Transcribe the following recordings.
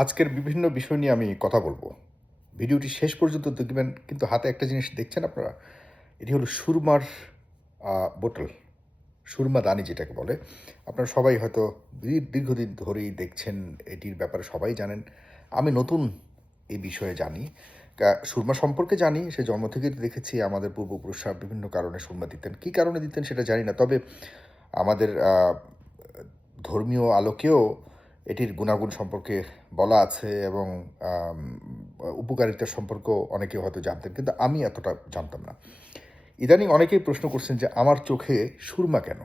আজকের বিভিন্ন বিষয় নিয়ে আমি কথা বলবো। ভিডিওটি শেষ পর্যন্ত দেখবেন কিন্তু হাতে একটা জিনিস দেখছেন আপনারা? এটি হলো সুরমার বোতল। সুরমাদানি যেটাকে বলে। আপনারা সবাই হয়তো দীর্ঘদিন ধরেই দেখছেন, এটির ব্যাপারে সবাই জানেন। আমি নতুন এই বিষয়ে জানি। সুরমা সম্পর্কে জানি, সে জন্ম থেকেই দেখেছি আমাদের পূর্বপুরুষরা বিভিন্ন কারণে সুরমা দিতেন। কী কারণে দিতেন সেটা জানি না। তবে আমাদের ধর্মীয় আলোকেও এটির গুণাগুণ সম্পর্কে বলা আছে এবং আম উপকারিতা সম্পর্কেও অনেকে হয়তো জানতেন। কিন্তু আমি এতটা জানতাম না। ইদানিং অনেকেই প্রশ্ন করছেন যে, "আমার চোখে সুরমা কেন?"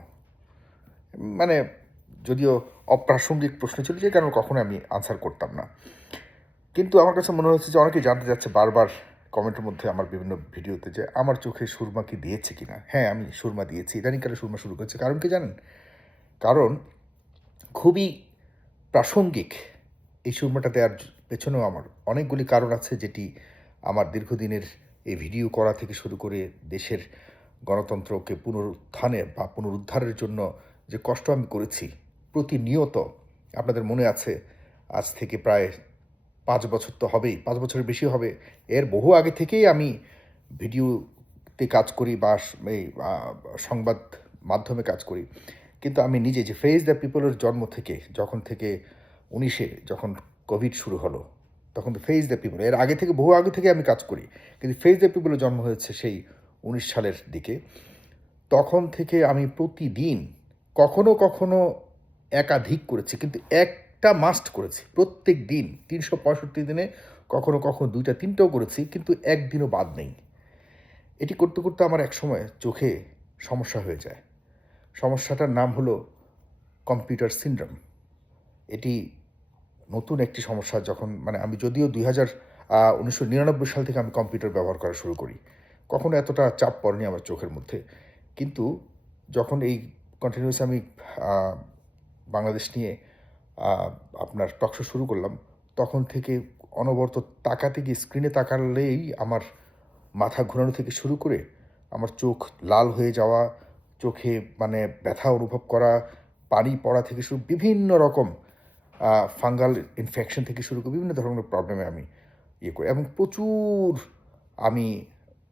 মানে যদিও অপ্রাসঙ্গিক প্রশ্ন ছিল, যে কারণে কখনো আমি আনসার করতাম না। কিন্তু আমার কাছে মনে হচ্ছে যে অনেকেই জানতে চাচ্ছে বারবার কমেন্টের মধ্যে আমার বিভিন্ন ভিডিওতে যে, "আমার চোখে সুরমা কি দিয়েছে কিনা?" হ্যাঁ, আমি সুরমা দিয়েছি। ইদানিংকালে সুরমা শুরু করেছি। কারণ কি জানেন? কারণ খুবই প্রাসঙ্গিক এই সুরমাটা দেওয়ার পেছনেও আমার অনেকগুলি কারণ আছে, যেটি আমার দীর্ঘদিনের এই ভিডিও করা থেকে শুরু করে দেশের গণতন্ত্রকে পুনরুত্থানে বা পুনরুদ্ধারের জন্য যে কষ্ট আমি করেছি প্রতিনিয়ত। আপনাদের মনে আছে, আজ থেকে প্রায় ৫ বছর তো হবেই, ৫ বছরের বেশি হবে। এর বহু আগে থেকেই আমি ভিডিওতে কাজ করি বা এই সংবাদ মাধ্যমে কাজ করি। কিন্তু আমি নিজে যে ফেস দ্য পিপলের জন্ম থেকে, যখন থেকে ১৯-এ যখন কোভিড শুরু হলো, তখন তো ফেস দ্য পিপল, এর আগে থেকে বহু আগে থেকে আমি কাজ করি। কিন্তু ফেস দ্য পিপলের জন্ম হয়েছে সেই ১৯ সালের দিকে। তখন থেকে আমি প্রতিদিন কখনো, কখনো একাধিক করেছি। কিন্তু একটা মাস্ট করেছি। প্রত্যেক দিন ৩৬৫ দিনে কখনো, কখনো ২ টা ৩ টাও করেছি। কিন্তু একদিনও বাদ নেই। এটি করতে, করতে আমার একসময় চোখে সমস্যা হয়ে যায়। সমস্যাটার নাম হলো কম্পিউটার সিনড্রোম। এটি নতুন একটি সমস্যা। যখন মানে আমি যদিও ১৯৯৯ সাল থেকে আমি কম্পিউটার ব্যবহার করা শুরু করি। কখনো এতটা চাপ পড়েনি আমার চোখের মধ্যে। কিন্তু যখন এই কন্টিনিউয়াস আমি আ বাংলাদেশ নিয়ে আ আপনার টক শো শুরু করলাম, তখন থেকে অনবরত তাকাতে গিয়ে, স্ক্রিনে তাকালেই আমার মাথা ঘোরানো থেকে শুরু করে আমার চোখ লাল হয়ে যাওয়া, চোখে মানে ব্যথা অনুভব করা, পানি পড়া থেকে শুরু বিভিন্ন রকম আ ফাঙ্গাল ইনফেকশন থেকে শুরু করে বিভিন্ন ধরনের প্রবলেমে আমি ইয়ে করি এবং প্রচুর আমি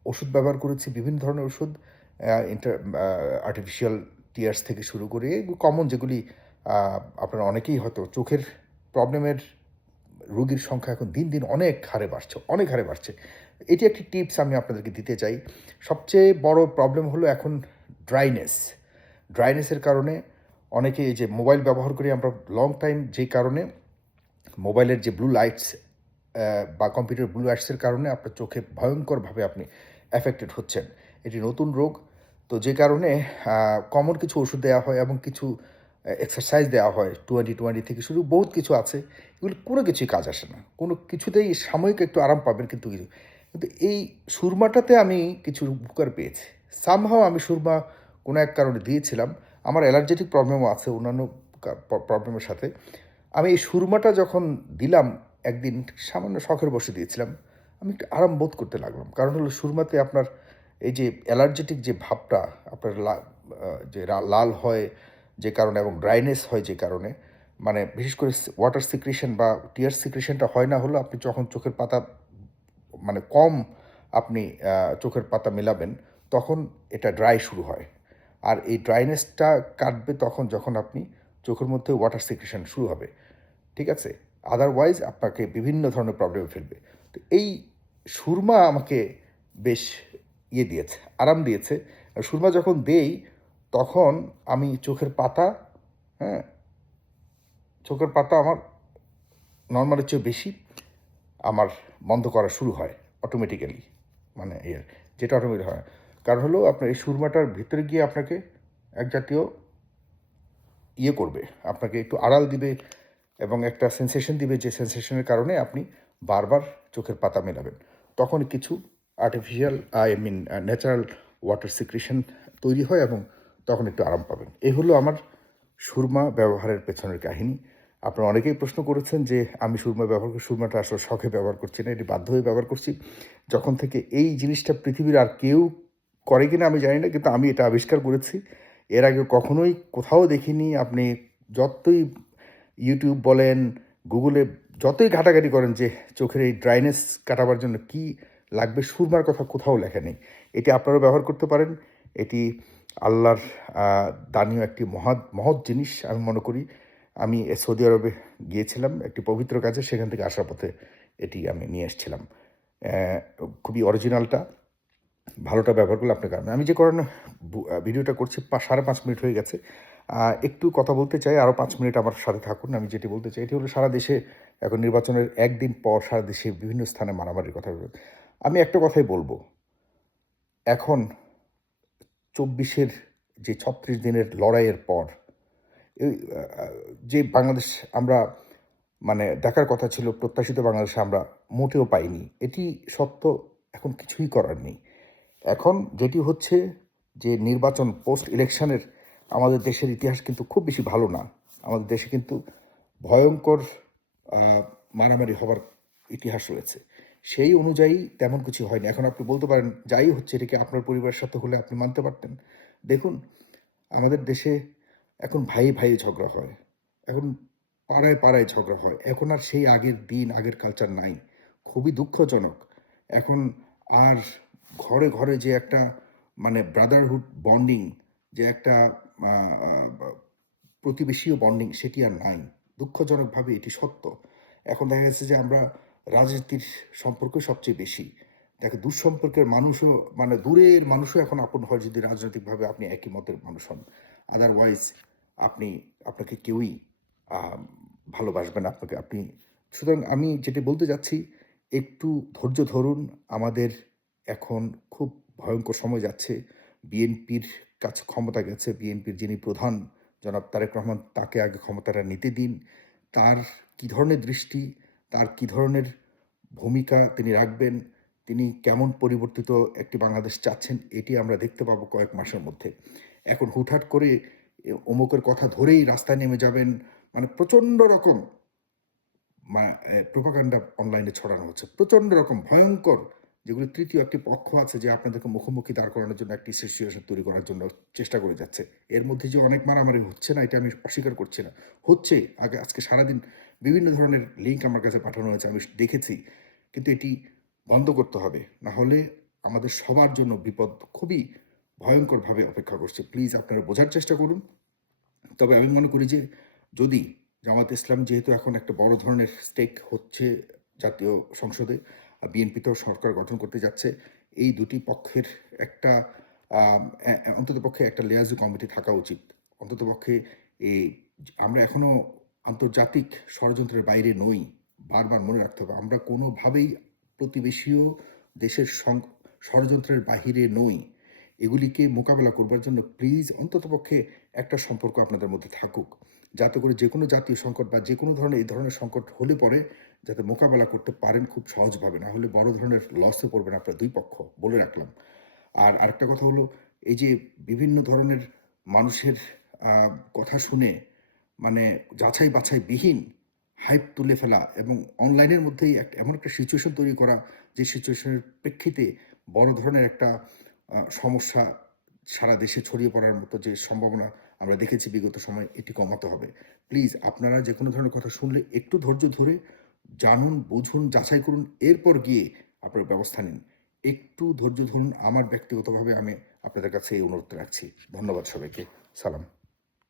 ওষুধ ব্যবহার করেছি, বিভিন্ন ধরনের ওষুধ, আ ইন্টার আ আর্টিফিশিয়াল টিয়ার্স থেকে শুরু করে কমন যেগুলি আ আপনারা অনেকেই হয়তো চোখের প্রবলেমের রোগীর সংখ্যা এখন দিন, দিন অনেক হারে বাড়ছে, অনেক হারে বাড়ছে। এটি একটি টিপস আমি আপনাদেরকে দিতে চাই। সবচেয়ে বড় প্রবলেম হলো এখন ড্রাইনেস। ড্রাইনেসের কারণে অনেকে এই যে মোবাইল ব্যবহার করি আমরা লং টাইম, যেই কারণে মোবাইলের যে ব্লু লাইটস বা কম্পিউটার ব্লু লাইটসের কারণে আপনার চোখে ভয়ংকরভাবে আপনি অ্যাফেক্টেড হচ্ছেন। এটি নতুন রোগ। তো যে কারণে কমন কিছু ওষুধ দেওয়া হয় এবং কিছু এক্সারসাইজ দেওয়া হয়। 20-20 থেকে শুরু বহুত কিছু আছে। এগুলো কোনো কিছুই কাজ আসে না। কোনো কিছুতেই সাময়িক একটু আরাম পাবেন, কিন্তু কিছু, কিন্তু এই সুরমাটাতে আমি কিছু উপকার পেয়েছি। সামহাও আমি সুরমা কোনো এক কারণে দিয়েছিলাম। আমার অ্যালার্জেটিক প্রবলেমও আছে অন্যান্য প্রবলেমের সাথে। আমি এই সুরমাটা যখন দিলাম একদিন, সামান্য শখের বশে দিয়েছিলাম। আমি একটু আরাম বোধ করতে লাগলাম। কারণ হলো সুরমাতে আপনার এই যে অ্যালার্জেটিক যে ভাবটা আপনার যে লাল হয় যে কারণে এবং ড্রাইনেস হয় যে কারণে, মানে বিশেষ করে ওয়াটার সিক্রেশন বা টিয়ার সিক্রেশনটা হয় না হলেও আপনি যখন চোখের পাতা মানে কম আপনি চোখের পাতা মেলাবেন, তখন এটা ড্রাই শুরু হয়। আর এই ড্রাইনেসটা কাটবে তখন যখন আপনি চোখের মধ্যে ওয়াটার সিক্রেশন শুরু হবে। ঠিক আছে? আদারওয়াইজ আপনাকে বিভিন্ন ধরনের প্রবলেমে ফেলবে। তো এই সুরমা আমাকে বেশ দিয়েছে, আরাম দিয়েছে। আর সুরমা যখন দেই, তখন আমি চোখের পাতা, হ্যাঁ? চোখের পাতা আমার নরমালের চেয়েও বেশি আমার বন্ধ করা শুরু হয় অটোমেটিক্যালি। মানে যেটা অটোমেটিক হয়। কারণ হলো আপনার এই সুরমাটার ভিতরে গিয়ে আপনাকে এক জাতীয় করবে। আপনাকে একটু আড়াল দিবে এবং একটা সেনসেশন দিবে, যে সেনসেশনের কারণে আপনি বারবার চোখের পাতা মেলাবেন। তখন কিছু আর্টিফিশিয়াল ন্যাচারাল ওয়াটার সিক্রেশন তৈরি হয় এবং তখন একটু আরাম পাবেন। এই হলো আমার সুরমা ব্যবহারের পেছনের কাহিনী। আপনারা অনেকেই প্রশ্ন করেছেন যে আমি সুরমা ব্যবহার করি, সুরমাটা আসলে শখে ব্যবহার করছি না, এটি বাধ্য হয়ে ব্যবহার করছি। যখন থেকে এই জিনিসটা পৃথিবীর আর কেউ করে কিনা আমি জানি না, কিন্তু আমি এটা আবিষ্কার করেছি। এর আগে কখনোই কোথাও দেখিনি। আপনি যতই YouTube বলেন, Google-এ যতই ঘাটাঘাটি করেন যে চোখের এই ড্রাইনেস কাটাবার জন্য কি লাগবে, সুরমার কথা কোথাও লেখা নেই। এটি আপনারাও ব্যবহার করতে পারেন। এটি আল্লাহর দানীয় একটি মহৎ জিনিস আমি মনে করি। আমি সৌদি আরবে গিয়েছিলাম একটি পবিত্র কাজে, সেখান থেকে আসার পথে এটি আমি নিয়ে এসেছিলাম। খুবই অরিজিনালটা, ভালোটা ব্যবহার করলে আপনার কারণে। আমি যে কারণে ভিডিওটা করছি 5.5 মিনিট হয়ে গেছে। একটু কথা বলতে চাই, আরও 5 মিনিট আমার সাথে থাকুন। আমি যেটি বলতে চাই এটি হলো, সারা দেশে এখন নির্বাচনের একদিন পর সারা দেশে বিভিন্ন স্থানে মারামারির কথা বলব। আমি একটা কথাই বলবো, এখন 24-এর যে 36 দিনের লড়াইয়ের পর এই যে বাংলাদেশ আমরা মানে দেখার কথা ছিল, প্রত্যাশিত বাংলাদেশ আমরা মোটেও পাইনি। এটি সত্য, এখন কিছুই করার নেই। এখন যেটি হচ্ছে যে নির্বাচন পোস্ট ইলেকশনের আমাদের দেশের ইতিহাস কিন্তু খুব বেশি ভালো না। আমাদের দেশে কিন্তু ভয়ঙ্কর মারামারি হবার ইতিহাস রয়েছে। সেই অনুযায়ী তেমন কিছু হয়নি। এখন আপনি বলতে পারেন যাই হচ্ছে এটা কি আপনার পরিবারের সাথে হলে আপনি মানতে পারতেন? দেখুন, আমাদের দেশে এখন ভাইয়ে ঝগড়া হয়। এখন পাড়ায় ঝগড়া হয়। এখন আর সেই আগের দিন, আগের কালচার নাই। খুবই দুঃখজনক। এখন আর ঘরে যে একটা মানে ব্রাদারহুড বন্ডিং, যে একটা আ আ বা প্রতিবেশীয় বন্ডিং, সেটি আর নাই। দুঃখজনকভাবে এটি সত্য। এখন দেখা যাচ্ছে যে আমরা রাজনীতির সম্পর্ক সবচেয়ে বেশি। দুঃসম্পর্কের মানুষও মানে দূরের মানুষও এখন আপন হয় যদি রাজনৈতিকভাবে আপনি একই মতের মানুষ হন। আদারওয়াইজ আপনাকে কেউই আ ভালোবাসবে না আপনাকে। সুতরাং আমি যেটি বলতে চাচ্ছি, একটু ধৈর্য ধরুন। আমাদের এখন খুব ভয়ঙ্কর সময় যাচ্ছে। বিএনপির কাছে ক্ষমতা গেছে। বিএনপির যিনি প্রধান জনাব তারেক রহমান, তাকে আগে ক্ষমতাটা নিতে দিন। তার কি ধরনের দৃষ্টি, তার কি ধরনের ভূমিকা তিনি রাখবেন, তিনি কেমন পরিবর্তিত একটি বাংলাদেশ চাচ্ছেন, এটি আমরা দেখতে পাবো কয়েক মাসের মধ্যে। এখন হুটহাট করে অমুকের কথা ধরেই রাস্তায় নেমে যাবেন, মানে প্রচণ্ড রকম প্রোপাগান্ডা অনলাইনে ছড়ানো হচ্ছে। প্রচণ্ড রকম ভয়ঙ্কর, যেগুলো তৃতীয় একটি পক্ষ আছে যে আপনাদেরকে মুখোমুখি দাঁড় করানোর জন্য একটি সিচুয়েশন তৈরি করার জন্য চেষ্টা করে যাচ্ছে। এর মধ্যে যে অনেক মারামারি হচ্ছে না, এটা আমি অস্বীকার করছি না। হচ্ছে। আজকে সারাদিন বিভিন্ন ধরনের লিঙ্ক আমার কাছে পাঠানো হয়েছে, আমি দেখেছি। কিন্তু এটি বন্ধ করতে হবে। না হলে আমাদের সবার জন্য বিপদ খুবই ভয়ঙ্করভাবে অপেক্ষা করছে। প্লিজ আপনারা বোঝার চেষ্টা করুন। তবে আমি মনে করি যে যদি জামায়াতে ইসলাম যেহেতু এখন একটা বড় ধরনের স্টেক হচ্ছে জাতীয় সংসদে, বিএনপিতেও সরকার গঠন করতে যাচ্ছে, এই দুটি পক্ষের একটা অন্ততপক্ষে একটা লিয়াজু কমিটি থাকা উচিত। অন্ততপক্ষে এই আমরা এখনো আন্তর্জাতিক ষড়যন্ত্রের বাইরে নই। বারবার মনে রাখতে হবে আমরা কোনোভাবেই প্রতিবেশীয় দেশের ষড়যন্ত্রের বাহিরে নই। এগুলিকে মোকাবেলা করবার জন্য প্লিজ অন্ততপক্ষে একটা সম্পর্ক আপনাদের মধ্যে থাকুক, যাতে করে যে কোনো জাতীয় সংকট বা যে কোনো ধরনের এই ধরনের সংকট হলে পরে যাতে মোকাবেলা করতে পারেন খুব সহজভাবে। না হলে বড় ধরনের লসে পড়বেন আপনারা দুই পক্ষ, বলে রাখলাম। আর আরেকটা কথা হলো, এই যে বিভিন্ন ধরনের মানুষের কথা শুনে মানে যাচাই বাছাইবিহীন হাইপ তুলে ফেলা এবং অনলাইনের মধ্যেই এমন একটা সিচুয়েশন তৈরি করা, যে সিচুয়েশনের প্রেক্ষিতে বড় ধরনের একটা সমস্যা সারা দেশে ছড়িয়ে পড়ার মতো যে সম্ভাবনা আমরা দেখেছি বিগত সময়ে, এটি কমাতে হবে। প্লিজ আপনারা যে কোনো ধরনের কথা শুনলে একটু ধৈর্য ধরে জানুন, বুঝুন, যাচাই করুন, এরপর গিয়ে আপনারা ব্যবস্থা নিন। একটু ধৈর্য ধরুন। আমার ব্যক্তিগতভাবে আমি আপনাদের কাছে এই অনুরোধ রাখছি। ধন্যবাদ সবাইকে। সালাম।